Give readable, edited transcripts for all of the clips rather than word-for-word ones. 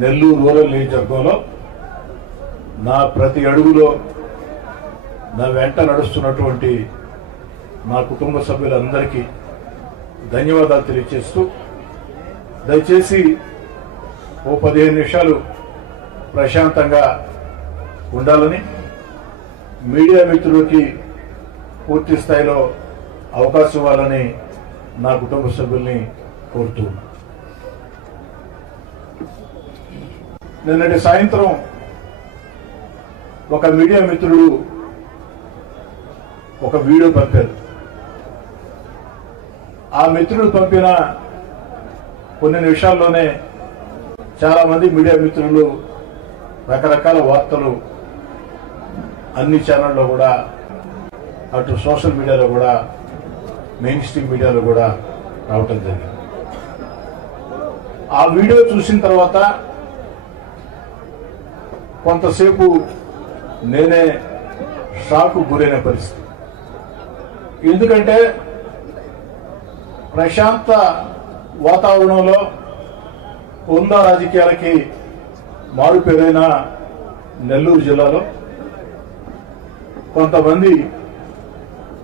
Nellore rural నియోజకవర్గంలో నా ప్రతి అడుగులో నా వెంట నడుస్తున్నటువంటి నా కుటుంబ సభ్యులందరికీ ధన్యవాదాలు తెలియజేస్తూ దయచేసి ఓ 15 నిమిషాలు ప్రశాంతంగా ఉండాలని మీడియా మిత్రులకి పూర్తి స్థాయిలో అవకాశం ఇవ్వాలని నా కుటుంబ సభ్యుల్ని కోరుతూ నిన్నటి సాయంత్రం ఒక మీడియా మిత్రుడు ఒక వీడియో పంపారు. ఆ మిత్రుడు పంపిన కొన్ని నిమిషాల్లోనే చాలా మంది మీడియా మిత్రులు రకరకాల వార్తలు అన్ని ఛానల్లో కూడా, అటు సోషల్ మీడియాలో కూడా, మెయిన్ స్ట్రీమ్ మీడియాలో కూడా రావటం జరిగింది. ఆ వీడియో చూసిన తర్వాత కొంతసేపు నేనే షాకు గురైన పరిస్థితి. ఎందుకంటే ప్రశాంత వాతావరణంలో ఉందా రాజకీయాలకి మారుపేరైన నెల్లూరు జిల్లాలో కొంతమంది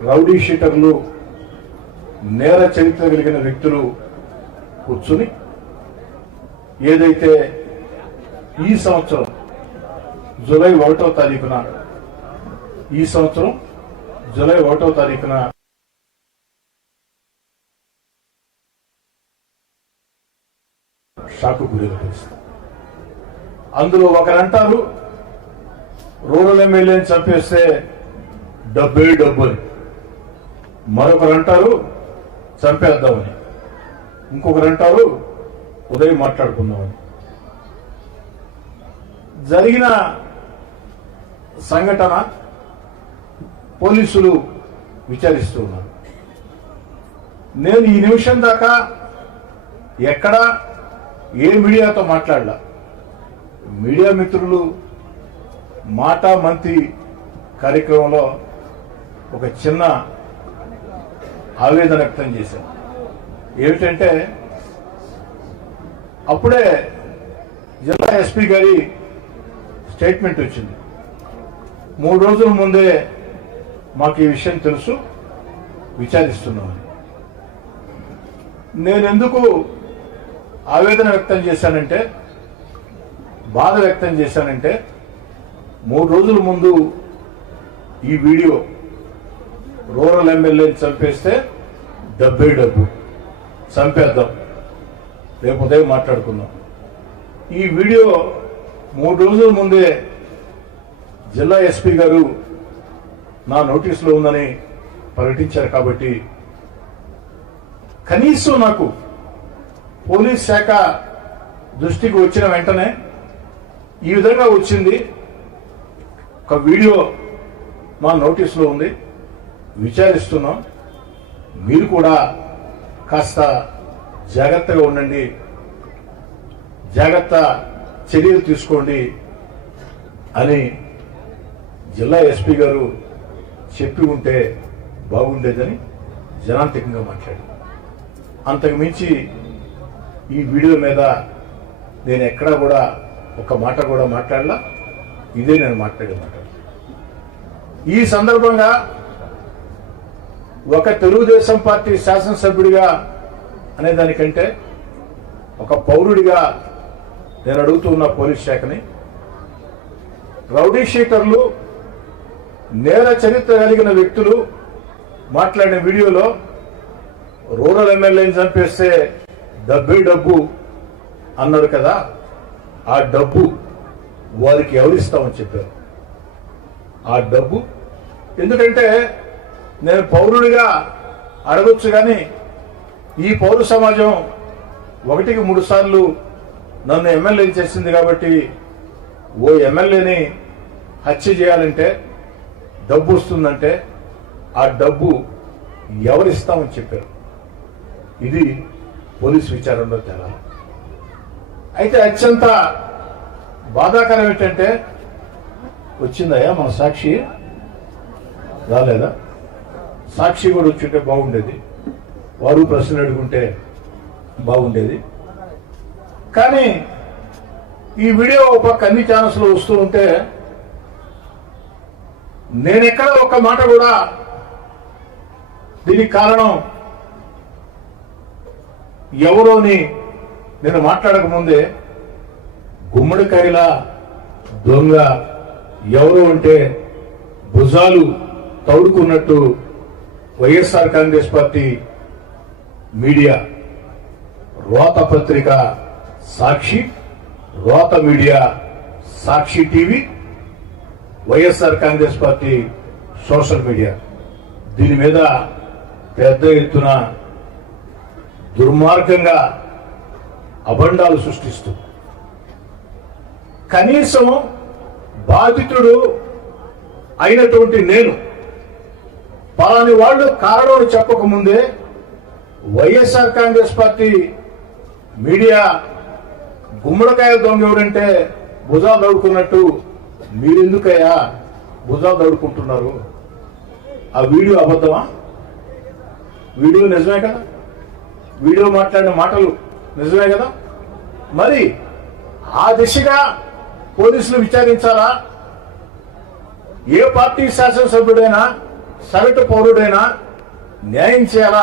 రౌడీ షీటర్లు, నేర చరిత్ర కలిగిన వ్యక్తులు కూర్చుని ఏదైతే ఈ సంవత్సరం జూలై 1వ తారీఖున షాకు గురైన పరిస్థితి. అందులో ఒకరంటారు రూరల్ ఎమ్మెల్యేని చంపేస్తే డబ్బే డబ్బు అని, మరొకరంటారు చంపేద్దామని, ఇంకొకరంటారు ఉదయం మాట్లాడుకుందామని. జరిగిన సంఘటన పోలీసులు విచారిస్తూ ఉన్నారు. నేను ఈ నిమిషం దాకా ఎక్కడా ఏ మీడియాతో మాట్లాడలా. మీడియా మిత్రులు మాటా మంతి కార్యక్రమంలో ఒక చిన్న ఆవేదన వ్యక్తం చేశాను. ఏమిటంటే అప్పుడే జిల్లా ఎస్పీ గారి స్టేట్మెంట్ వచ్చింది. 3 రోజుల ముందే మాకు ఈ విషయం తెలుసు, విచారిస్తున్నామని. నేనెందుకు ఆవేదన వ్యక్తం చేశానంటే, బాధ వ్యక్తం చేశానంటే, 3 రోజుల ముందు ఈ వీడియో రూరల్ ఎమ్మెల్యేని చంపేస్తే డబ్బే డబ్బు, చంపేద్దాం, రేపు ఉదయం మాట్లాడుకుందాం. ఈ వీడియో 3 రోజుల ముందే జిల్లా ఎస్పీ గారు నా నోటీసులో ఉందని ప్రకటించారు. కాబట్టి కనీసం నాకు పోలీస్ శాఖ దృష్టికి వచ్చిన వెంటనే ఈ విధంగా వచ్చింది, ఒక వీడియో మా నోటీసులో ఉంది, విచారిస్తున్నాం, మీరు కూడా కాస్త జాగ్రత్తగా ఉండండి, జాగ్రత్త చర్యలు తీసుకోండి అని జిల్లా ఎస్పీ గారు చెప్పి ఉంటే బాగుండేదని జనాంతికంగా మాట్లాడారు. అంతకు మించి ఈ వీడియో మీద నేను ఎక్కడా కూడా ఒక మాట కూడా మాట్లాడలా. ఇదే నేను మాట్లాడే మాట. ఈ సందర్భంగా ఒక తెలుగుదేశం పార్టీ శాసనసభ్యుడిగా అనే దానికంటే ఒక పౌరుడిగా నేను అడుగుతున్న పోలీస్ శాఖని, రౌడీ షీటర్లు, నేర చరిత్ర కలిగిన వ్యక్తులు మాట్లాడిన వీడియోలో రూరల్ ఎమ్మెల్యేని చంపేస్తే డబ్బే డబ్బు అన్నారు కదా, ఆ డబ్బు వారికి ఎవరిస్తామని చెప్పారు. ఆ డబ్బు ఎందుకంటే నేను పౌరుడిగా అడగొచ్చు, కానీ ఈ పౌర సమాజం 1కి 3 సార్లు నన్ను ఎమ్మెల్యే చేసింది. కాబట్టి ఓ ఎమ్మెల్యేని హత్య చేయాలంటే డబ్బు వస్తుందంటే ఆ డబ్బు ఎవరిస్తామని చెప్పారు. ఇది పోలీసు విచారణలో తేడా. అయితే అత్యంత బాధాకరం ఏంటంటే, వచ్చిందయ్యా మన సాక్షి రాలేదా? సాక్షి కూడా వచ్చుంటే బాగుండేది, వారు ప్రశ్నలు అడుగుంటే బాగుండేది. కానీ ఈ వీడియో ఒక అన్ని ఛానల్స్ లో వస్తూ ఉంటే నేనెక్కడ ఒక మాట కూడా దీనికి కారణం ఎవరోని నేను మాట్లాడక ముందే గుమ్మడికాయలా దొంగ ఎవరు అంటే భుజాలు తౌడుకున్నట్టు వైఎస్ఆర్ కాంగ్రెస్ పార్టీ మీడియా రోత పత్రిక సాక్షి, రోత media Sakshi TV, YSR Congress party social media దీని మీద పెద్ద ఎత్తున దుర్మార్గంగా అభండాలు సృష్టిస్తూ కనీసం బాధితుడు అయినటువంటి నేను పలాని వాళ్ళు కారణం చెప్పకముందే వైఎస్ఆర్ కాంగ్రెస్ పార్టీ మీడియా గుమ్మడికాయ దొంగ ఎవరంటే భుజాలు దౌడుకున్నట్టు మీరెందుకయ్యా భుజాలు దౌడుకుంటున్నారు? ఆ వీడియో అబద్ధమా? వీడియో నిజమే కదా? వీడియో మాట్లాడిన మాటలు నిజమే కదా? మరి ఆ దిశగా పోలీసులు విచారించాలా? ఏ పార్టీ శాసనసభ్యుడైనా సగటు పౌరుడైనా న్యాయం చేయాలా?